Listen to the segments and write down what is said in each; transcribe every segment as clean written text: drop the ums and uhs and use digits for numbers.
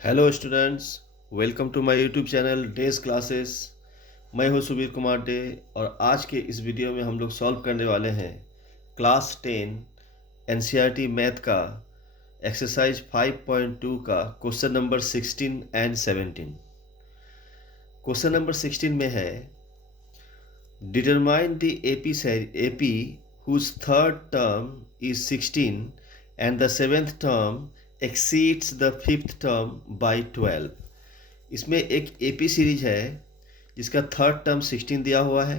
Hello students, welcome to my YouTube channel Dey's classes. मैं हूं Subir Kumar day और आज के इस वीडियो में हम लोग सॉल्व करने वाले हैं क्लास 10 एनसीईआरटी मैथ का एक्सरसाइज 5.2 का question number 16 and 17। Question number 16 में है determine the AP whose third term is 16 and the seventh term exceeds the fifth term by 12। इसमें एक एपी सीरीज है जिसका थर्ड टर्म 16 दिया हुआ है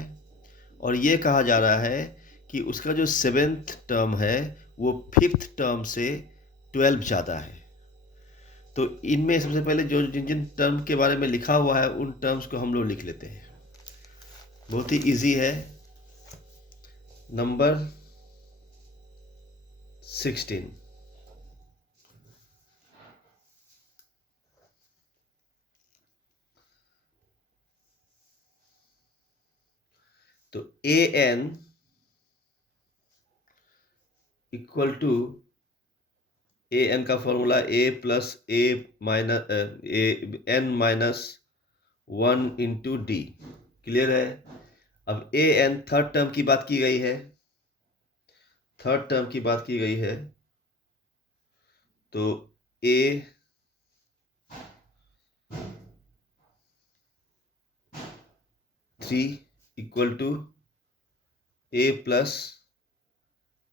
और ये कहा जा रहा है कि उसका जो सेवेंथ टर्म है वो फिफ्थ टर्म से 12 ज़्यादा है। तो इनमें सबसे पहले जो जिन जिन टर्म के बारे में लिखा हुआ है उन टर्म्स को हम लोग लिख लेते हैं। बहुत ही इजी है। नंबर 16, तो A N equal to A N का formula A plus A minus N minus 1 × D. Clear है। अब ए एन थर्ड टर्म की बात की गई है, तो a 3 equal to A plus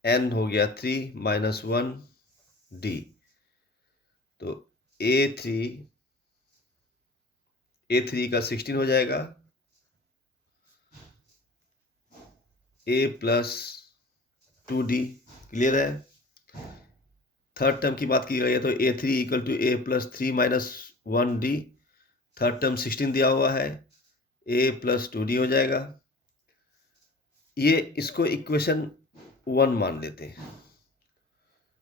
n हो गया 3 माइनस 1 डी। तो ए थ्री का 16 हो जाएगा, ए प्लस 2 डी। क्लियर है। थर्ड टर्म की बात की गई है तो ए3 equal to A plus 3 minus 1 d. Third term 16 दिया हुआ है, ए प्लस 2 डी हो जाएगा। ये इसको इक्वेशन 1 मान लेते हैं।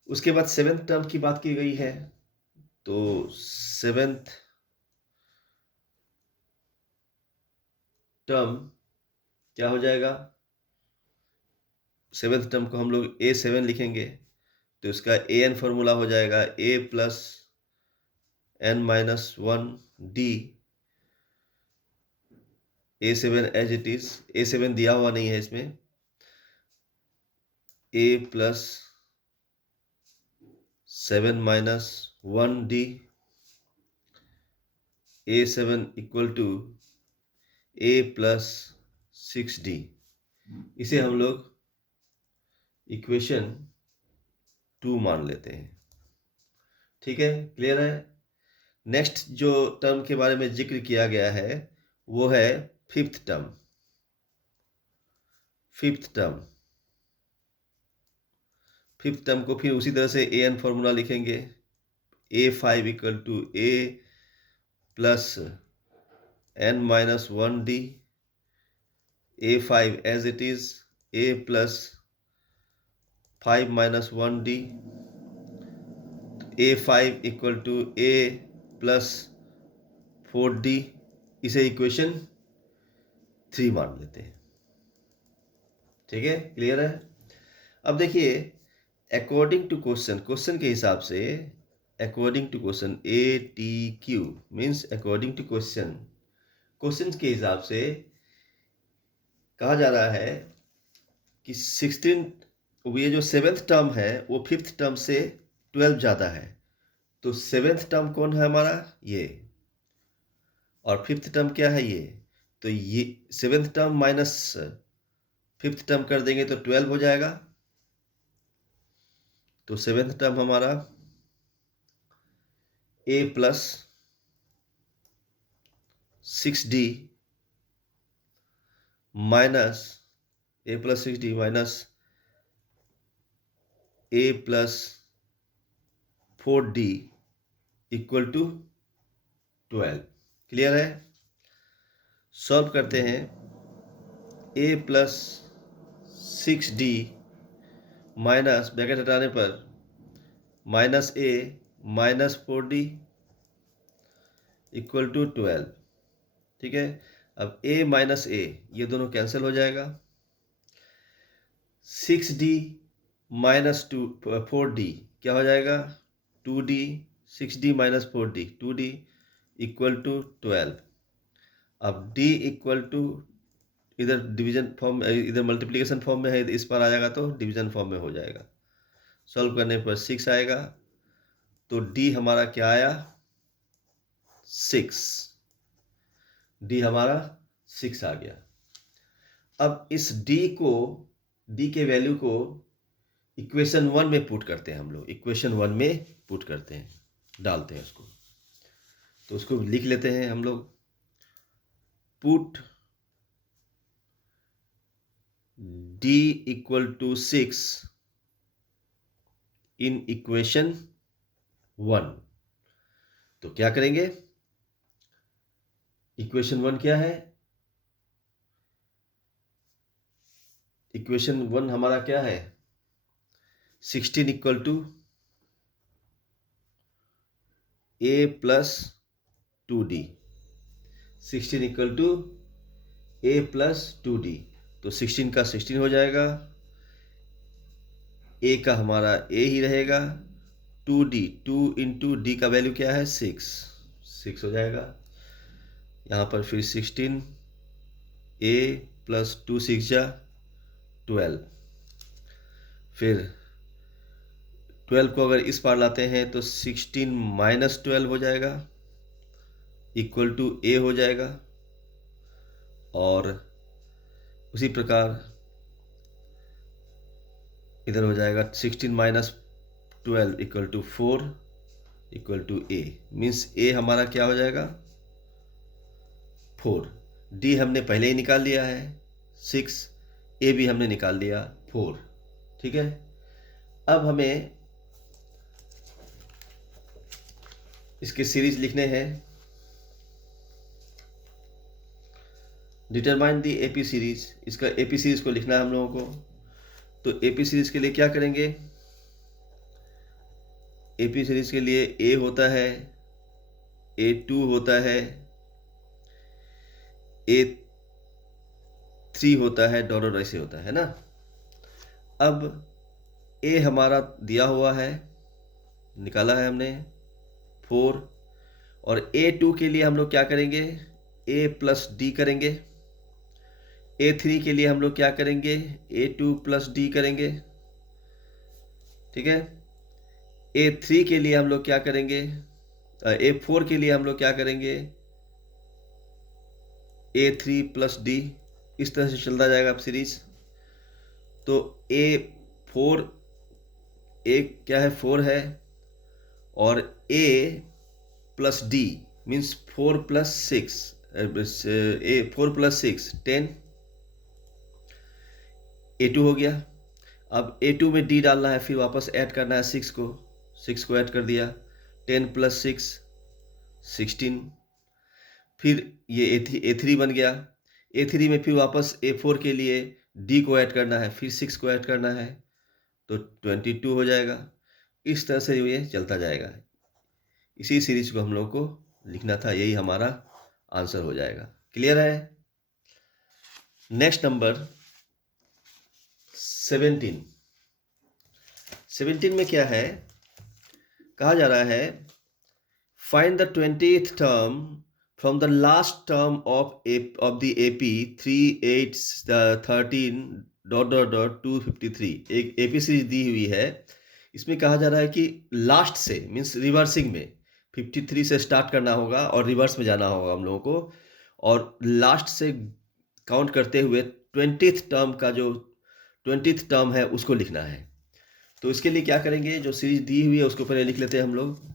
उसके बाद सेवेंथ टर्म की बात की गई है तो सेवेंथ टर्म क्या हो जाएगा, सेवेंथ टर्म को हम लोग A7 लिखेंगे तो इसका ए एन फॉर्मूला हो जाएगा ए plus N minus 1 D. A7 as it is, A7 दिया हुआ नहीं है इसमें। A plus 7 minus 1 D, A7 equal to A plus 6 D. इसे हम लोग इक्वेशन 2 मान लेते हैं। ठीक है, क्लियर है। नेक्स्ट जो टर्म के बारे में जिक्र किया गया है वो है फिफ्थ टर्म। फिफ्थ टर्म को फिर उसी तरह से ए एन फॉर्मूला लिखेंगे। A5 equal to A plus N minus 1 d, A5 as it is a plus 5 minus 1 d. A5 equal to A plus 4 d. इसे इक्वेशन 3 मान लेते हैं। ठीक है, क्लियर है। अब देखिए, अकॉर्डिंग टू क्वेश्चन के हिसाब से, according to question ATQ means according to question के हिसाब से कहा जा रहा है कि 16, ये जो सेवेंथ टर्म है वो फिफ्थ टर्म से 12 ज़्यादा है। तो सेवेंथ टर्म कौन है हमारा, ये, और फिफ्थ टर्म क्या है, ये। तो ये seventh term minus fifth term कर देंगे तो 12 हो जाएगा। तो सेवेंथ टर्म हमारा A plus 6 D minus A plus 6 D minus A plus 4 D equal to 12। Clear है। सॉल्व करते हैं। A plus 6 D minus bracket हटाने पर minus A minus 4 D equal to 12। ठीक है। अब ए माइनस ए ये दोनों कैंसिल हो जाएगा। 6 डी माइनस 4 डी क्या हो जाएगा, 2 D 6d minus 4d, 2d equal to 12। अब d इक्वल टू, इधर डिवीजन फॉर्म, इधर मल्टीप्लिकेशन फॉर्म में है, इस पर आ जाएगा तो डिवीजन फॉर्म में हो जाएगा। सॉल्व करने पर 6 आएगा, तो d हमारा क्या आया, 6। d हमारा 6 आ गया। अब इस d के वैल्यू को इक्वेशन 1 में पुट करते हैं हम लोग, इक्वेशन 1 में पुट करते हैं, डालते हैं उसको। तो उसको लिख लेते हैं हम लोग, put d equal to 6 in equation 1। तो क्या करेंगे, इक्वेशन 1 क्या है, इक्वेशन 1 हमारा क्या है, 16 equal to a plus 2d, 16 equal to a plus 2d। तो 16 का 16 हो जाएगा, a का हमारा a ही रहेगा, 2d, 2 इंटू डी का वैल्यू क्या है, 6 हो जाएगा। यहाँ पर फिर 16 a प्लस 2 6 जा 12, फिर 12 को अगर इस पार लाते हैं तो 16 माइनस 12 हो जाएगा, इक्वल टू a हो जाएगा। और उसी प्रकार इधर हो जाएगा 16 minus 12 equal to 4 equal to a, means a हमारा क्या हो जाएगा, 4। d हमने पहले ही निकाल लिया है 6, a भी हमने निकाल लिया 4। ठीक है, अब हमें इसके सीरीज लिखने हैं, डिटरमाइन दी एपी सीरीज, इसका एपी सीरीज को लिखना है हम लोगों को। तो एपी सीरीज के लिए क्या करेंगे, एपी सीरीज के लिए a होता है, a2 होता है, a3 होता है, डॉट ऐसे होता है ना। अब a हमारा दिया हुआ है, निकाला है हमने 4, और a2 के लिए हम लोग क्या करेंगे, a प्लस डी करेंगे। a3 के लिए हम लोग क्या करेंगे, a2 प्लस डी करेंगे। ठीक है, a3 के लिए हम लोग क्या करेंगे, a4 के लिए हम लोग क्या करेंगे, a3 प्लस डी। इस तरह से चलता जाएगा अब सीरीज। तो a4, a क्या है, 4 है, और a plus D means 4 plus 6, a 4 plus 6 10, a2 हो गया। अब a2 में d डालना है, फिर वापस ऐड करना है 6 को ऐड कर दिया, 10 प्लस 6 16, फिर ये a3 बन गया। a3 में फिर वापस a4 के लिए d को ऐड करना है, फिर 6 को ऐड करना है, तो 22 हो जाएगा। इस तरह से ये चलता जाएगा। इसी सीरीज को हम लोग को लिखना था, यही हमारा आंसर हो जाएगा। क्लियर है। नेक्स्ट नंबर 17 में क्या है, कहा जा रहा है find the 20th term from the last term of the AP 3 8 13 dot dot dot 253। एक AP सीरीज दी हुई है, इसमें कहा जा रहा है कि लास्ट से मीन्स रिवर्सिंग में 53 से स्टार्ट करना होगा और रिवर्स में जाना होगा हम लोगों को, और लास्ट से काउंट करते हुए 20th टर्म का जो 20th टर्म है उसको लिखना है। तो इसके लिए क्या करेंगे, जो सीरीज दी हुई है उसको पहले लिख लेते हैं हम लोग।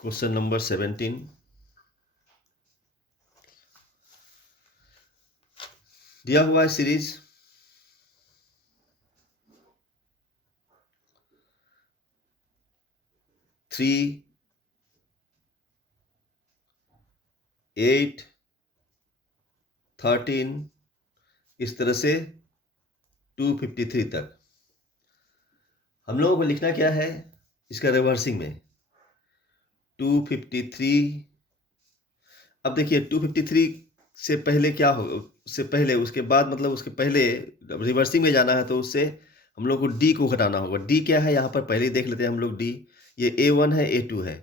क्वेश्चन नंबर 17, दिया हुआ है सीरीज 3 8 13 इस तरह से 253 तक। हम लोगों को लिखना क्या है, इसका रिवर्सिंग में 253। अब देखिए 253 से पहले क्या हो, उससे पहले उसके बाद मतलब उसके पहले रिवर्सिंग में जाना है, तो उससे हम लोग को डी को घटाना होगा। डी क्या है यहाँ पर पहले ही देख लेते हैं हम लोग। डी ये A1 है A2 है,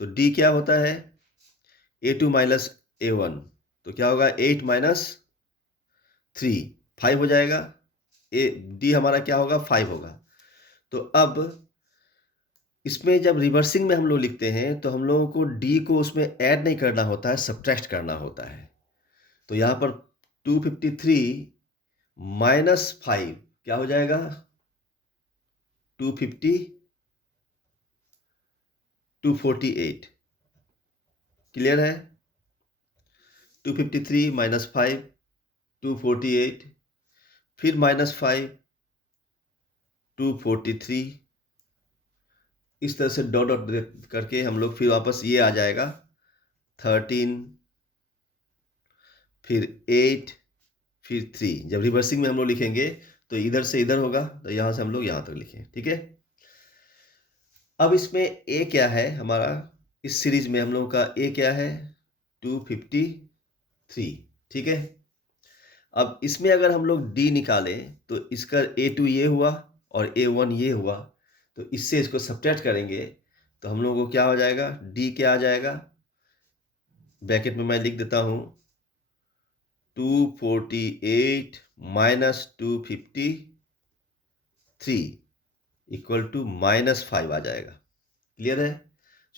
तो डी क्या होता है A2 माइनस A1, तो क्या होगा 8 माइनस 3 5 हो जाएगा। डी हमारा क्या होगा 5 होगा। तो अब इसमें जब रिवर्सिंग में हम लोग लिखते हैं तो हम लोगों को डी को उसमें ऐड नहीं करना होता है, सब्ट्रैक्ट करना होता है। तो यहाँ पर 253 माइनस 5 क्या हो जाएगा 248। क्लियर है? 253 माइनस 5 248, फिर माइनस 5 243, इस तरह से डॉट डॉट करके हम लोग फिर वापस ये आ जाएगा 13, फिर 8, फिर 3। जब रिवर्सिंग में हम लोग लिखेंगे तो इधर से इधर होगा, तो यहाँ से हम लोग यहाँ तक लिखें। ठीक है, अब इसमें ए क्या है हमारा, इस सीरीज में हम लोगों का ए क्या है 253। ठीक है, अब इसमें अगर हम लोग डी निकालें तो इसका A2 ये हुआ और A1 ये हुआ, तो इससे इसको सब्ट्रैक्ट करेंगे तो हम लोगों को क्या हो जाएगा, डी क्या आ जाएगा, ब्रैकेट में मैं लिख देता हूँ 248 माइनस 253 इक्वल टू माइनस 5 आ जाएगा। क्लियर है?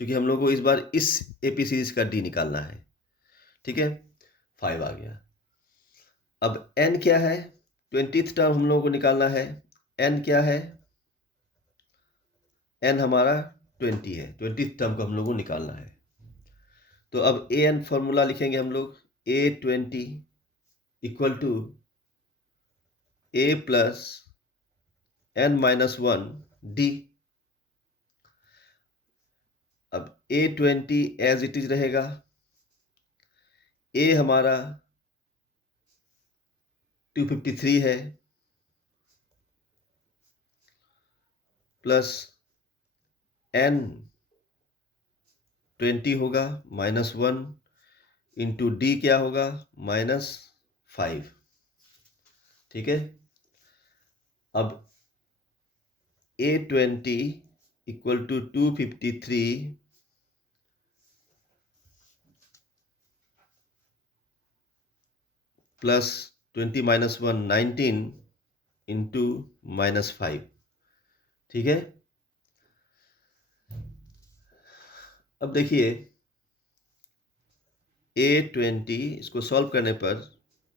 क्योंकि हम लोग को इस बार इस एपी सीरीज का डी निकालना है। ठीक है, 5 आ गया। अब n क्या है, 20th टर्म हम लोगों को निकालना है। n क्या है, n हमारा 20 है, 20th टर्म को हम लोगों को निकालना है। तो अब an फॉर्मूला लिखेंगे हम लोग, A20 equal to a plus n minus 1 d. अब A20 एज इट इज रहेगा, a हमारा 253 है प्लस n 20 होगा माइनस 1 इंटू डी क्या होगा माइनस 5। ठीक है, अब A20 equal to 253 plus 20 minus 1 19 into minus 5। ठीक है, अब देखिए A20 इसको सॉल्व करने पर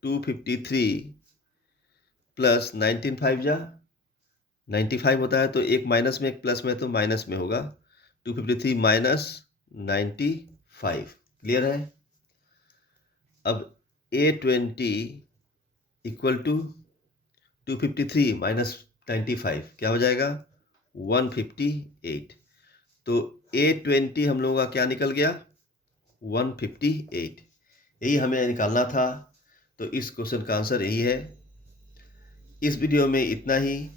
253 प्लस 19 5 जा 95 होता है, तो एक माइनस में एक प्लस में, तो माइनस में होगा 253 माइनस 95। क्लियर है? अब A20 इक्वल टू 253 माइनस 95 क्या हो जाएगा 158। तो A20 हम लोगों का क्या निकल गया 158। यही हमें निकालना था, तो इस क्वेश्चन का आंसर यही है। इस वीडियो में इतना ही,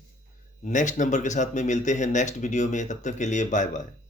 नेक्स्ट नंबर के साथ में मिलते हैं नेक्स्ट वीडियो में। तब तक के लिए बाय बाय।